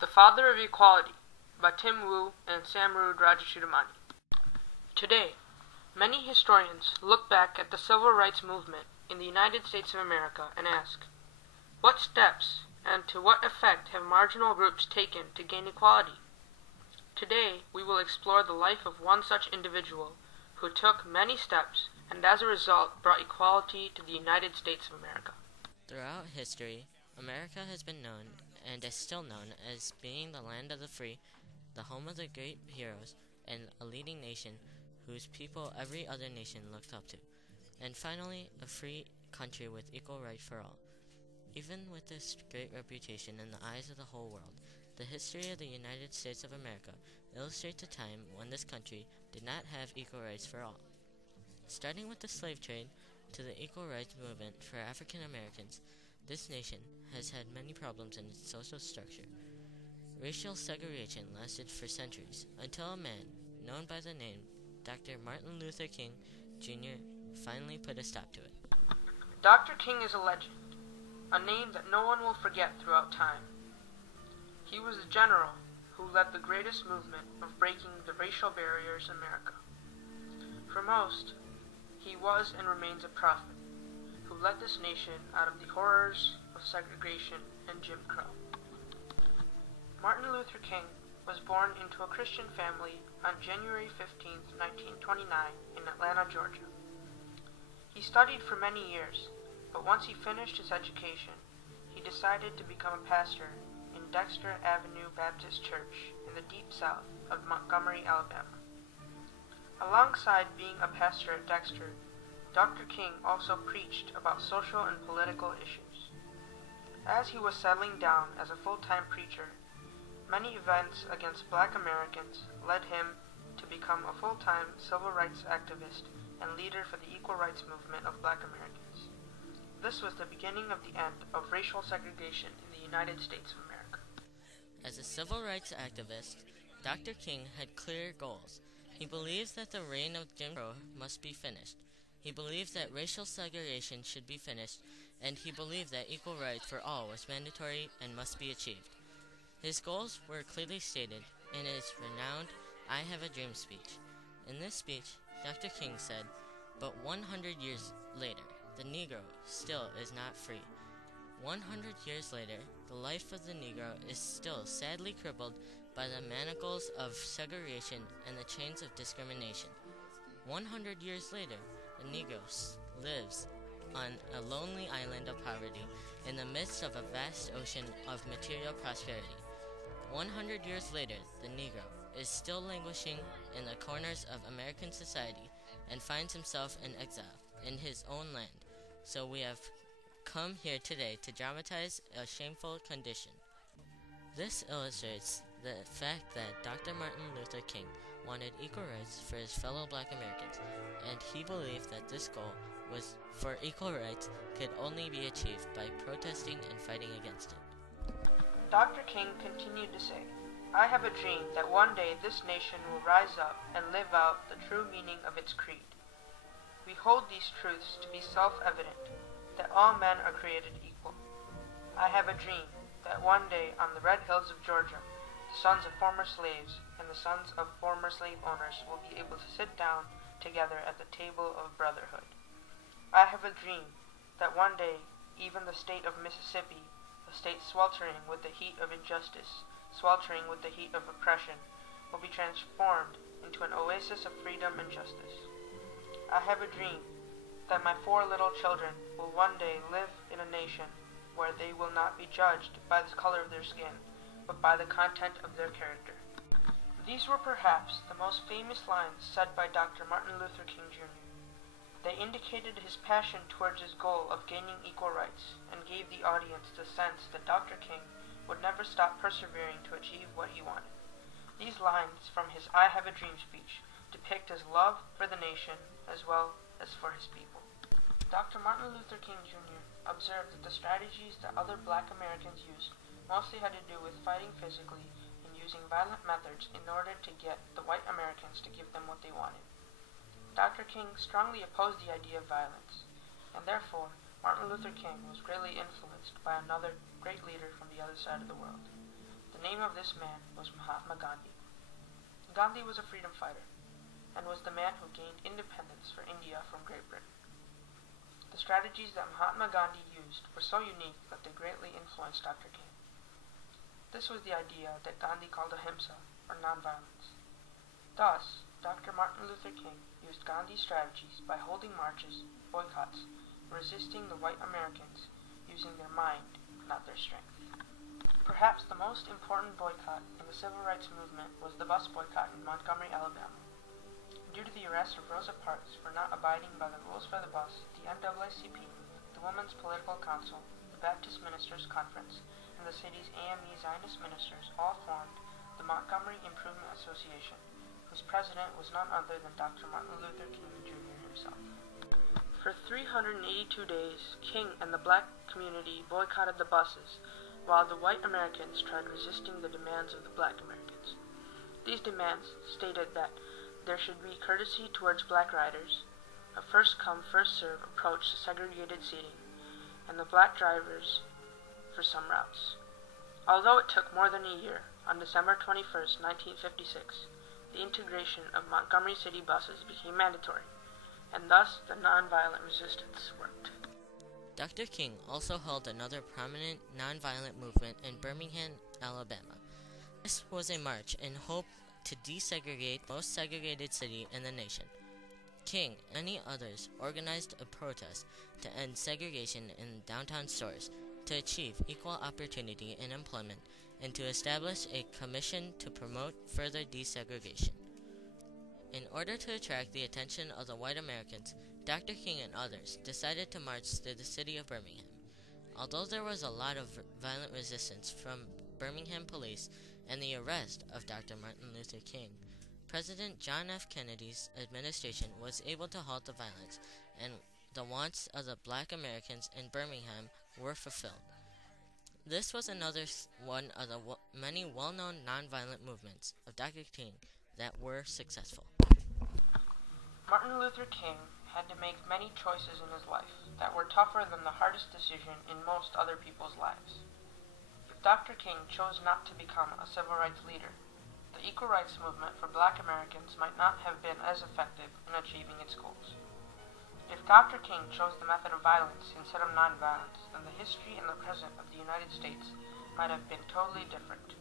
The Father of Equality by Tim Wu and Samru Rajashudamani. Today, many historians look back at the civil rights movement in the United States of America and ask, what steps and to what effect have marginal groups taken to gain equality? Today, we will explore the life of one such individual who took many steps and as a result brought equality to the United States of America. Throughout history, America has been known, and is still known, as being the land of the free, the home of the great heroes, and a leading nation whose people every other nation looked up to, and finally, a free country with equal right for all. Even with this great reputation in the eyes of the whole world, the history of the United States of America illustrates a time when this country did not have equal rights for all. Starting with the slave trade to the equal rights movement for African Americans, this nation has had many problems in its social structure. Racial segregation lasted for centuries, until a man, known by the name Dr. Martin Luther King, Jr., finally put a stop to it. Dr. King is a legend, a name that no one will forget throughout time. He was a general who led the greatest movement of breaking the racial barriers in America. For most, he was and remains a prophet who led this nation out of the horrors of segregation and Jim Crow. Martin Luther King was born into a Christian family on January 15, 1929 in Atlanta, Georgia. He studied for many years, but once he finished his education, he decided to become a pastor in Dexter Avenue Baptist Church in the deep south of Montgomery, Alabama. Alongside being a pastor at Dexter, Dr. King also preached about social and political issues. As he was settling down as a full-time preacher, many events against Black Americans led him to become a full-time civil rights activist and leader for the equal rights movement of Black Americans. This was the beginning of the end of racial segregation in the United States of America. As a civil rights activist, Dr. King had clear goals. He believed that the reign of Jim Crow must be finished. He believed that racial segregation should be finished, and he believed that equal rights for all was mandatory and must be achieved. His goals were clearly stated in his renowned I Have a Dream speech. In this speech, Dr. King said, "But 100 years later, the Negro still is not free. 100 years later, the life of the Negro is still sadly crippled by the manacles of segregation and the chains of discrimination. 100 years later, the Negro lives on a lonely island of poverty in the midst of a vast ocean of material prosperity. 100 years later, the Negro is still languishing in the corners of American society and finds himself in exile in his own land. So we have come here today to dramatize a shameful condition." This illustrates the fact that Dr. Martin Luther King wanted equal rights for his fellow Black Americans, and he believed that this goal was for equal rights could only be achieved by protesting and fighting against it. Dr. King continued to say, "I have a dream that one day this nation will rise up and live out the true meaning of its creed. We hold these truths to be self-evident, that all men are created equal. I have a dream that one day on the red hills of Georgia, the sons of former slaves and the sons of former slave owners will be able to sit down together at the table of brotherhood. I have a dream that one day even the state of Mississippi, a state sweltering with the heat of injustice, sweltering with the heat of oppression, will be transformed into an oasis of freedom and justice. I have a dream that my 4 little children will one day live in a nation where they will not be judged by the color of their skin, but by the content of their character." These were perhaps the most famous lines said by Dr. Martin Luther King Jr. They indicated his passion towards his goal of gaining equal rights and gave the audience the sense that Dr. King would never stop persevering to achieve what he wanted. These lines from his I Have a Dream speech depict his love for the nation as well as for his people. Dr. Martin Luther King Jr. observed that the strategies that other Black Americans used mostly had to do with fighting physically and using violent methods in order to get the white Americans to give them what they wanted. Dr. King strongly opposed the idea of violence, and therefore Martin Luther King was greatly influenced by another great leader from the other side of the world, the The name of this man was Mahatma Gandhi. Gandhi was a freedom fighter and was the man who gained independence for India from Great Britain. The strategies that Mahatma Gandhi used were so unique that they greatly influenced Dr. King. This was the idea that Gandhi called ahimsa, or nonviolence. Thus, Dr. Martin Luther King used Gandhi's strategies by holding marches, boycotts, and resisting the white Americans using their mind, not their strength. Perhaps the most important boycott in the civil rights movement was the bus boycott in Montgomery, Alabama. Due to the arrest of Rosa Parks for not abiding by the rules for the bus, the NAACP, the Women's Political Council, the Baptist Ministers' Conference, and the city's AME Zionist ministers all formed the Montgomery Improvement Association, whose president was none other than Dr. Martin Luther King Jr. himself. For 382 days, King and the black community boycotted the buses, while the white Americans tried resisting the demands of the black Americans. These demands stated that there should be courtesy towards black riders, a first-come, first-served approach to segregated seating, and the black drivers for some routes. Although it took more than a year, on December 21, 1956, the integration of Montgomery City buses became mandatory, and thus the nonviolent resistance worked. Dr. King also held another prominent nonviolent movement in Birmingham, Alabama. This was a march in hope to desegregate the most segregated city in the nation. King and many others organized a protest to end segregation in downtown stores, to achieve equal opportunity in employment, and to establish a commission to promote further desegregation. In order to attract the attention of the white Americans, Dr. King and others decided to march through the city of Birmingham. Although there was a lot of violent resistance from Birmingham police and the arrest of Dr. Martin Luther King, President John F. Kennedy's administration was able to halt the violence, and the wants of the black Americans in Birmingham were fulfilled. This was another one of the many well-known nonviolent movements of Dr. King that were successful. Martin Luther King had to make many choices in his life that were tougher than the hardest decision in most other people's lives. If Dr. King chose not to become a civil rights leader, the equal rights movement for black Americans might not have been as effective in achieving its goals. If Dr. King chose the method of violence instead of nonviolence, then the history and the present of the United States might have been totally different.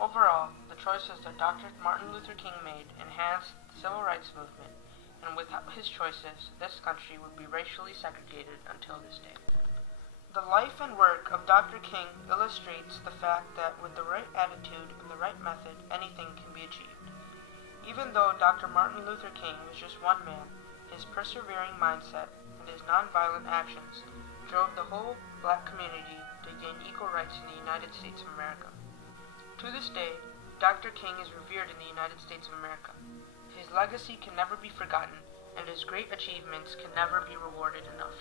Overall, the choices that Dr. Martin Luther King made enhanced the civil rights movement, and without his choices, this country would be racially segregated until this day. The life and work of Dr. King illustrates the fact that with the right attitude and the right method, anything can be achieved. Even though Dr. Martin Luther King was just one man, his persevering mindset and his nonviolent actions drove the whole black community to gain equal rights in the United States of America. To this day, Dr. King is revered in the United States of America. His legacy can never be forgotten, and his great achievements can never be rewarded enough.